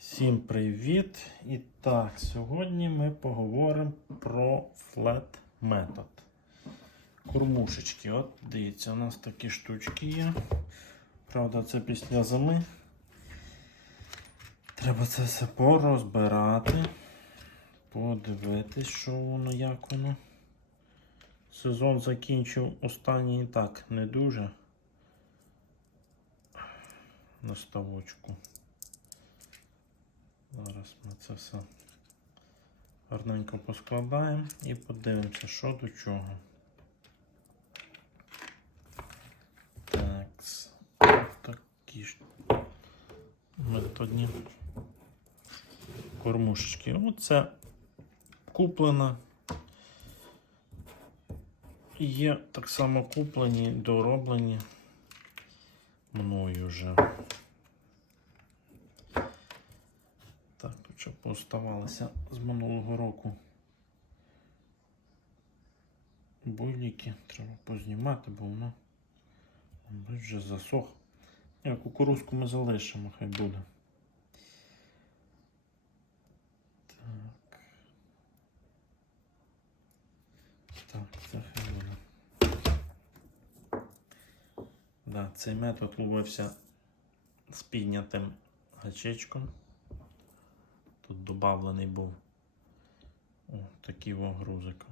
Всім привіт! І так, сьогодні ми поговоримо про флет метод. Кормушечки. От дивіться, у нас такі штучки є. Правда, це після зими. Треба це все порозбирати, подивитись, що воно, як воно. Сезон закінчив останній і так не дуже. На ставочку. Зараз ми це все гарненько поскладаємо і подивимося, що до чого. Так, такі ж методні кормушечки. Оце куплена. Є так само куплені, дороблені мною вже. Так, тут ще з минулого року. Бойліки треба познімати, бо воно вже засох. Ні, кукурузку ми залишимо, хай буде. Так. Так, це хай буде. Да, цей метод ловився з піднятим гачечком. Тут додавлений був о, такий вогрузик.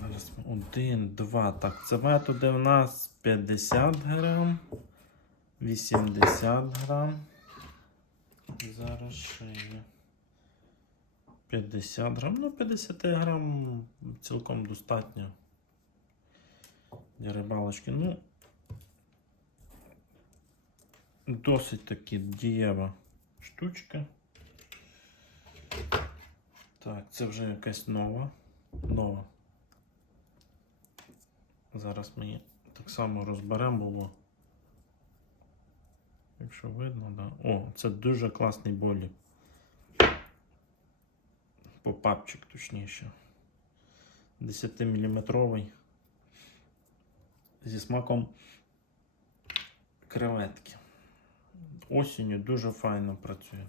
Зараз один, два. Так, це методи у нас 50 грам, 80 грам. Зараз ще є 50 грам. Ну, 50 грам цілком достатньо для рибалочки. Ну, досить таки дієва штучка. Так, це вже якась нова. Нова. Зараз ми її так само розберемо, бо якщо видно, да. О, це дуже класний болік. Попапчик точніше. 10 мм зі смаком креветки. Осінню дуже файно працює.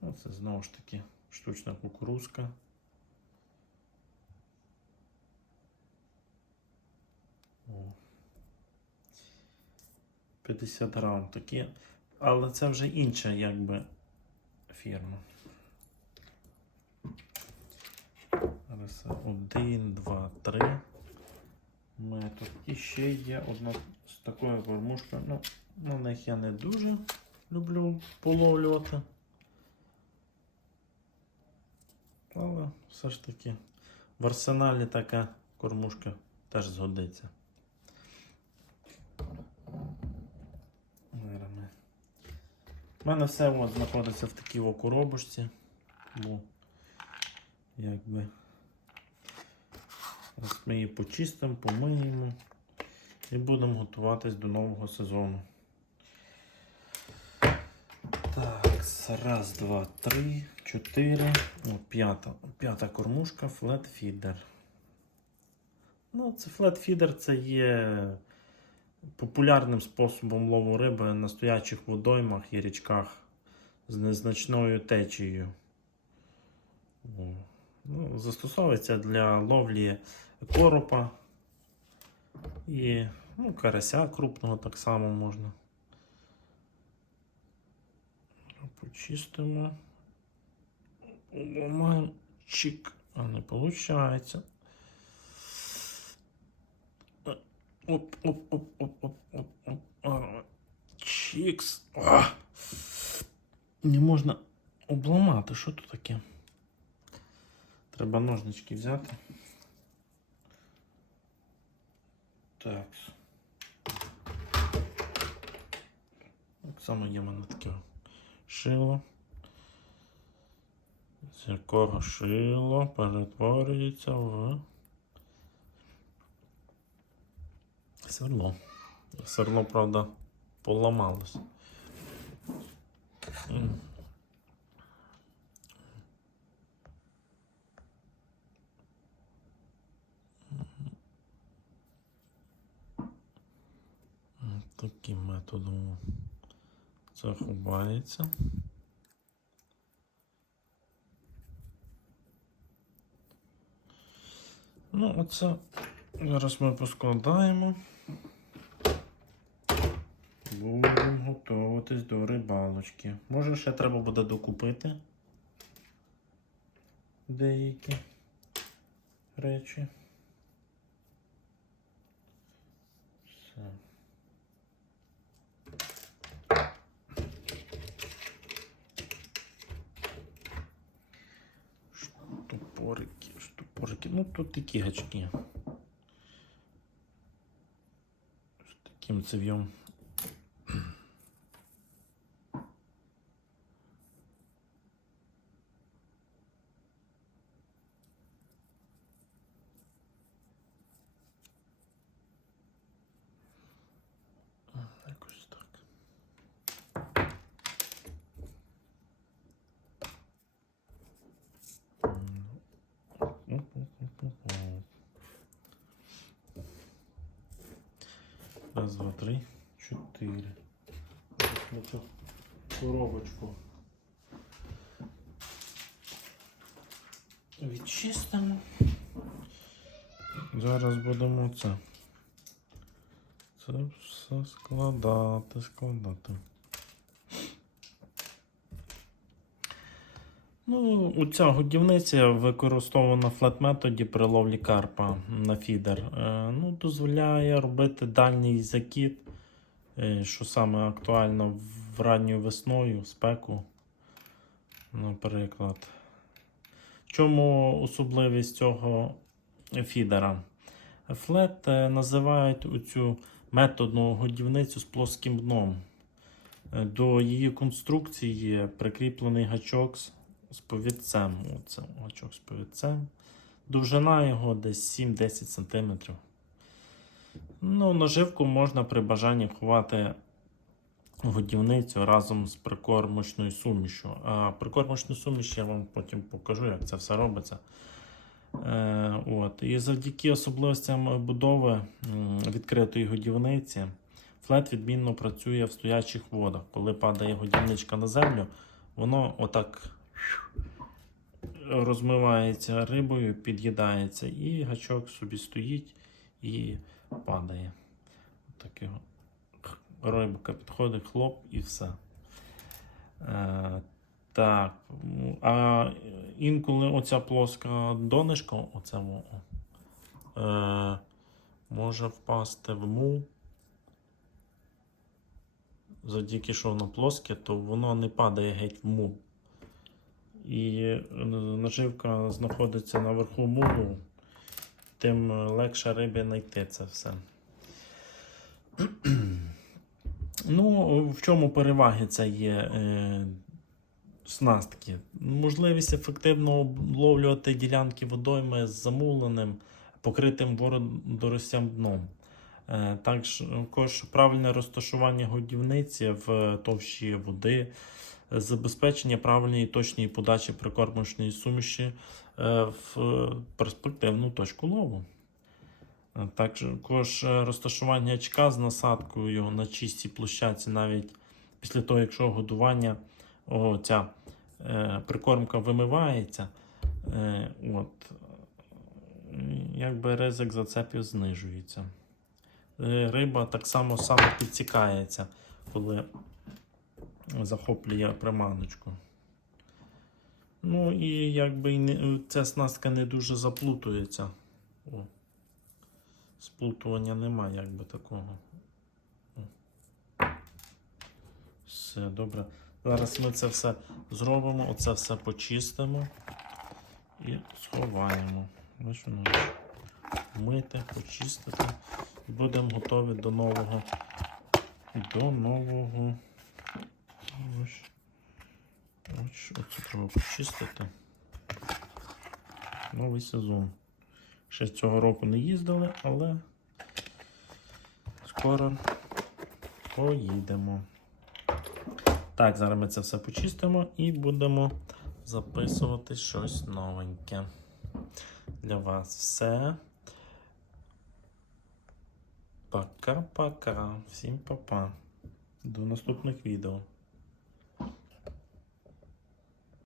Оце знову ж таки штучна кукурузка. О. 50 грам такі. Але це вже інша якби фірма. Зараз один, два, три. Метод. І ще є одна з такою кормушкою. Ну, на них я не дуже люблю половлювати. Але все ж таки в арсеналі така кормушка теж згодиться. У мене все от знаходиться в такій коробочці. Бо якби Ми її почистимо, помиємо і будемо готуватись до нового сезону. Так, раз, два, три, чотири. О, п'ята. П'ята кормушка Feeder. Ну, це Flat Feeder це є популярним способом лову риби на стоячих водоймах і річках з незначною течією. Ну, застосовується для ловлі коропа і ну, карася крупного так само можна. Почистимо. Ломаємо чик, а не виходить. Оп, оп, оп, оп, оп, оп, оп. А, Чікс. А! Не можна обламати. Що тут таке? Треба ножнички взяти. Так. Так само є мене таке шило. З якого шило перетворюється в сверло. Сверло, правда, поламалось. М. таким методом це ховається. Ну, оце зараз ми поскладаємо. Будемо готуватись до рибалочки. Може ще треба буде докупити деякі речі. Все. Штопорики, штопорики. Ну тут такі гачки. З таким цев'єм. Якось так. Раз, два, три, чотири. Ось цю коробочку. Відчистимо. Зараз будемо це. Це все складати, складати. Ну, у ця годівниця використована флет-методі при ловлі карпа на фідер. Е, ну, дозволяє робити дальній закид, е, що саме актуально в ранню весною, спеку, наприклад. Чому особливість цього фідера? Флет е, називають оцю методну годівницю з плоским дном. До її конструкції прикріплений гачок з. Оце гачок з. Довжина його десь 7-10 см. Ну, наживку можна при бажанні ховати годівницю разом з прикормочною сумішю. А прикормочну суміш я вам потім покажу, як це все робиться. Е, от. І завдяки особливостям будови відкритої годівниці, флет відмінно працює в стоячих водах. Коли падає годівничка на землю, воно отак розмивається рибою, під'їдається, і гачок собі стоїть і падає. Так його рибка підходить, хлоп і все. Е, так. А інколи оця плоска донишка, оце е, може впасти в мул. Завдяки, що воно плоске, то воно не падає геть в мул. І е, наживка знаходиться наверху мулу, тим легше рибі знайти це все. Ну, в чому переваги це є е, снастки? Можливість ефективно обловлювати ділянки водойми з замуленим, покритим водоростям дном. Е, також правильне розташування годівниці в товщі води, е, забезпечення правильної і точної подачі прикормочної суміші е, в перспективну точку лову. Е, Також е, розташування очка з насадкою на чистій площадці, навіть після того, якщо годування, ця прикормка вимивається, от, якби ризик зацепів знижується. Риба так само само підсікається, коли захоплює приманочку. Ну і якби ця снастка не дуже заплутується. О. Сплутування немає, якби такого. О. Все, добре. Зараз ми це все зробимо, оце все почистимо і сховаємо. Воно. Мити, почистити. І будемо готові до нового. До нового. Оце треба почистити. Новий сезон. Ще цього року не їздили, але скоро поїдемо. Так, зараз ми це все почистимо і будемо записувати щось новеньке. Для вас все. Пока-пока. Всім па-па. До наступних відео.